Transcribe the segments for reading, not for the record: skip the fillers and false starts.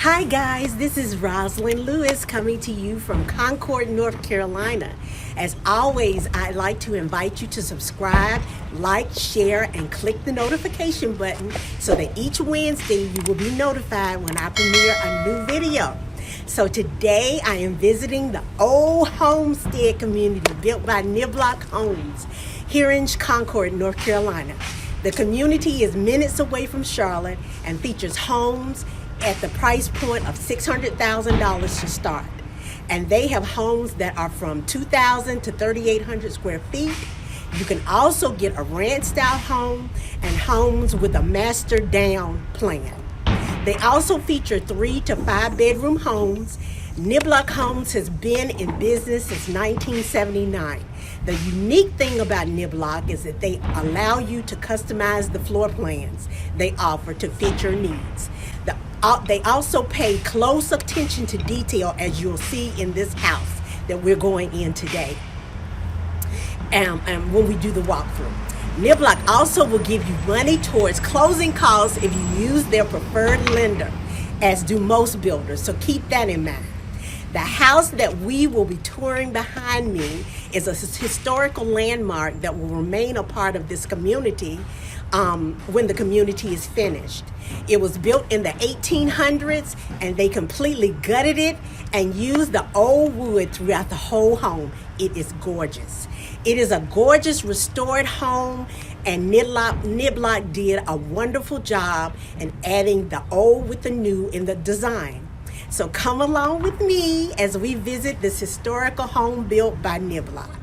Hi guys, this is Rosalind Lewis coming to you from Concord, North Carolina. As always, I'd like to invite you to subscribe, like, share, and click the notification button so that each Wednesday you will be notified when I premiere a new video. So today I am visiting the Olde Homestead community built by Niblock Homes here in Concord, North Carolina. The community is minutes away from Charlotte and features homes at the price point of $600,000 to start. And they have homes that are from 2,000 to 3,800 square feet. You can also get a ranch style home and homes with a master down plan. They also feature 3 to 5 bedroom homes. Niblock Homes has been in business since 1979. The unique thing about Niblock is that they allow you to customize the floor plans they offer to fit your needs. They also pay close attention to detail, as you'll see in this house that we're going in today and when we do the walkthrough. Niblock also will give you money towards closing costs if you use their preferred lender, as do most builders, so keep that in mind. The house that we will be touring behind me is a historical landmark that will remain a part of this community when the community is finished. It was built in the 1800s and they completely gutted it and used the old wood throughout the whole home. It is gorgeous. It is a gorgeous restored home, and Niblock did a wonderful job in adding the old with the new in the design. So come along with me as we visit this historical home built by Niblock.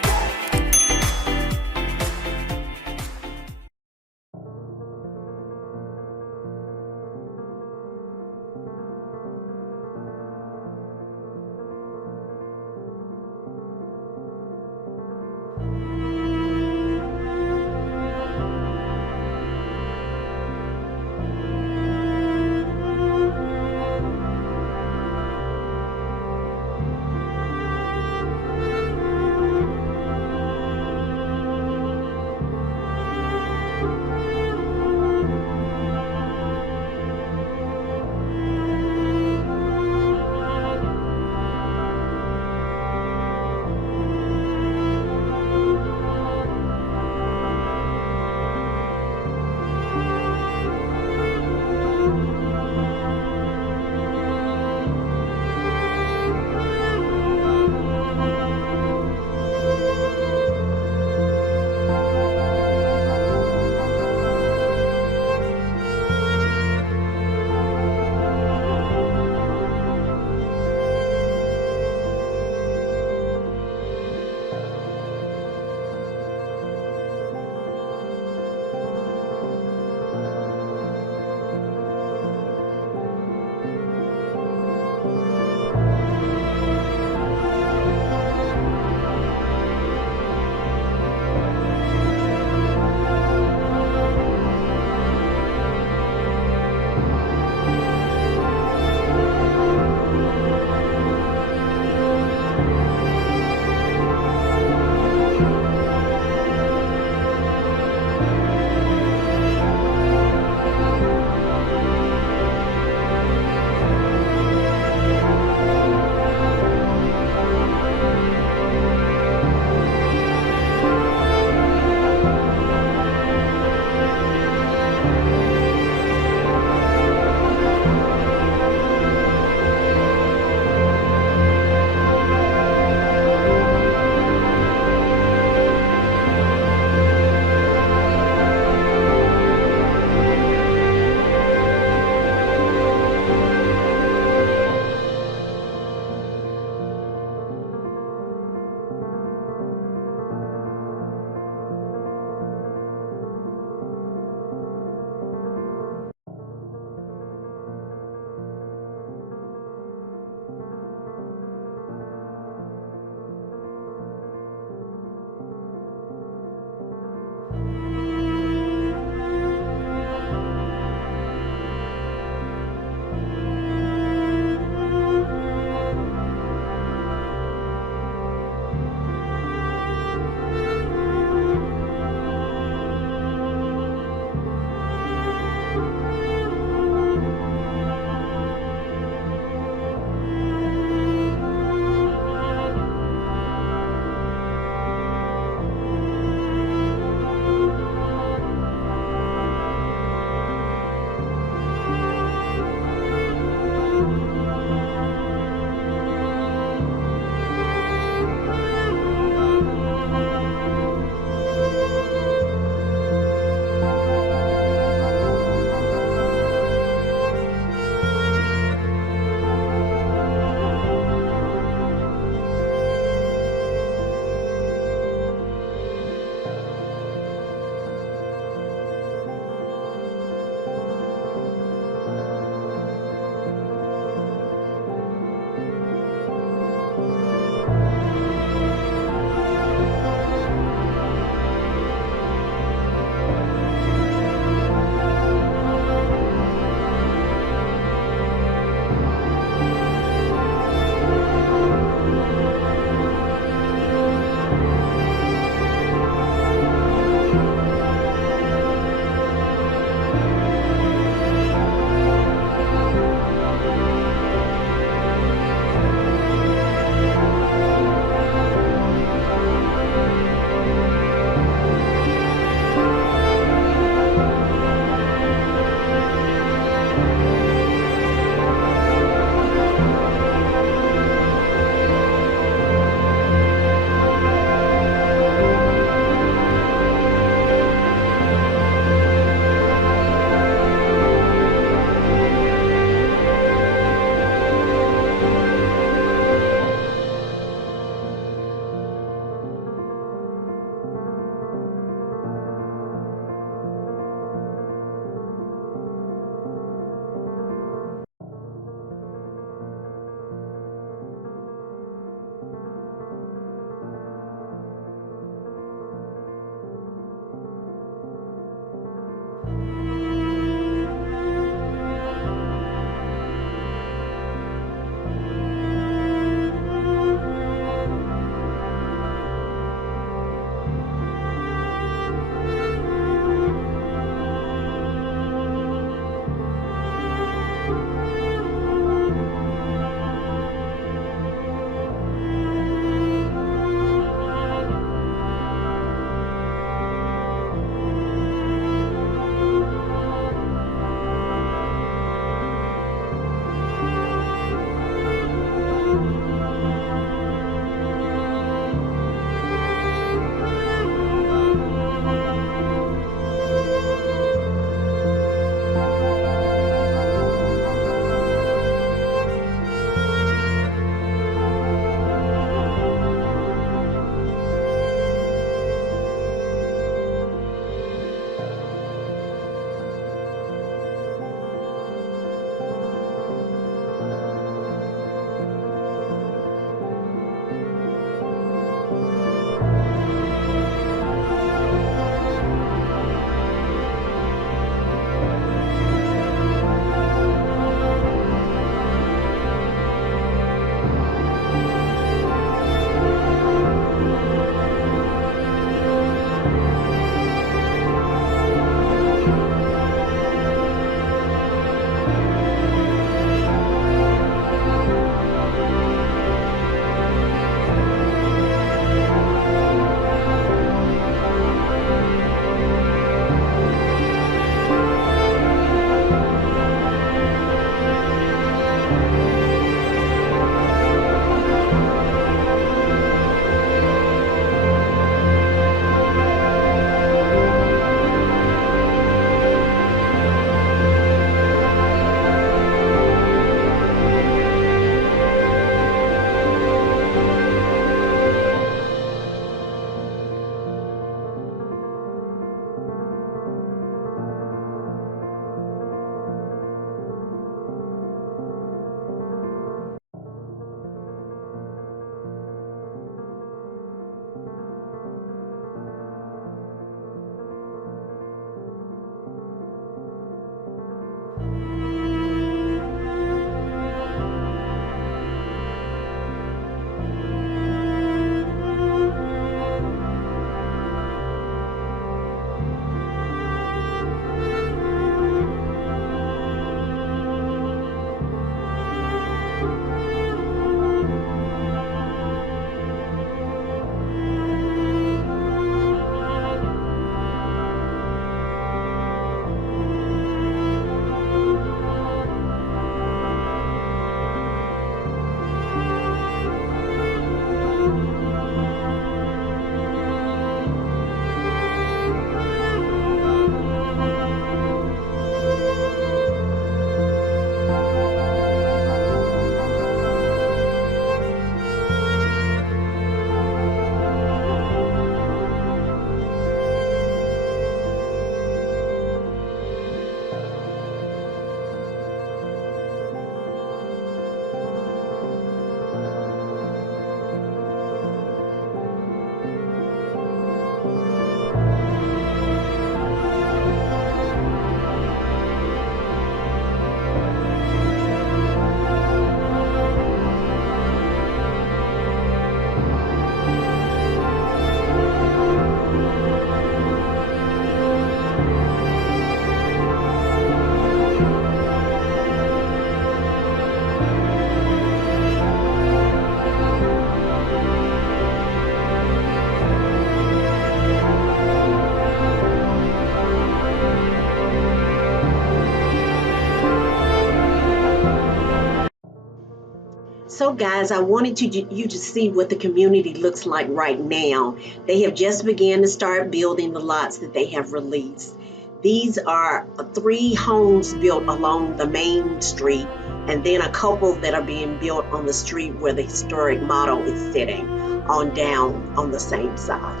So guys, I wanted you to see what the community looks like right now. They have just began to start building the lots that they have released. These are 3 homes built along the main street, and then a couple that are being built on the street where the historic model is sitting on down on the same side.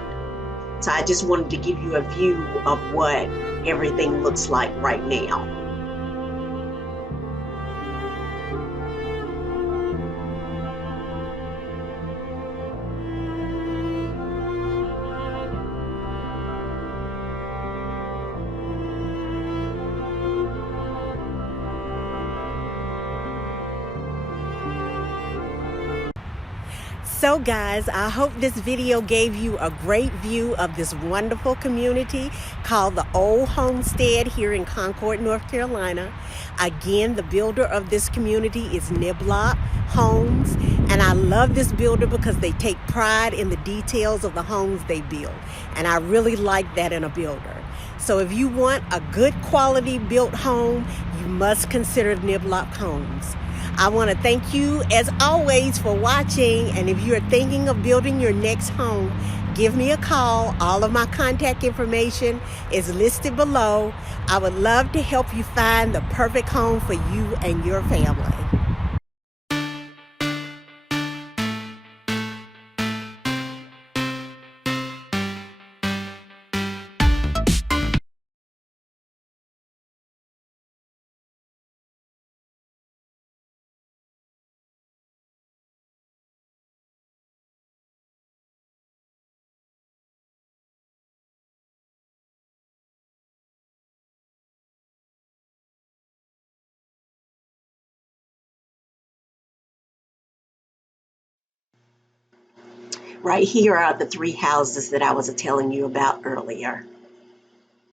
So I just wanted to give you a view of what everything looks like right now. So guys, I hope this video gave you a great view of this wonderful community called the Olde Homestead here in Concord, North Carolina. Again, the builder of this community is Niblock Homes, and I love this builder because they take pride in the details of the homes they build, and I really like that in a builder. So if you want a good quality built home, you must consider Niblock Homes. I want to thank you as always for watching, and if you're thinking of building your next home, give me a call. All of my contact information is listed below. I would love to help you find the perfect home for you and your family. Right here are the 3 houses that I was telling you about earlier.